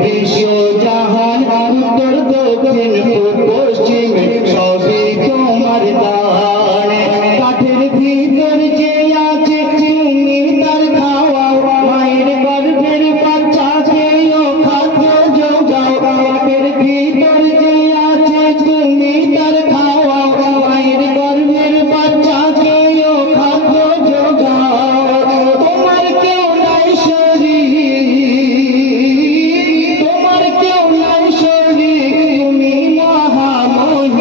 বিশ্ব জাহান উত্তর দক্ষিণ পশ্চিম সবই তোমার দান। কাঠের ভিতর যে আছে তুমি তার খাওয়াও, মায়ের গর্ভের বাচ্চাকেও খাদ্য যোগাও। কাঠের ভিতর যে আছে তুমি তার খাওয়াও, মায়ের গর্ভের বাচ্চাকেও খাদ্য যোগাও। তোমার কেউ নাই শরীক, তোমার কেউ নাই শরীক, তুমি মহামহিয়ান।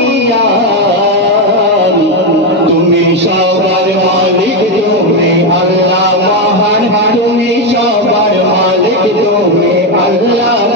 তুমি সবার মালিক, তুমি আল্লাহ মহান, তুমি সবার মালিক, তুমি আল্লাহ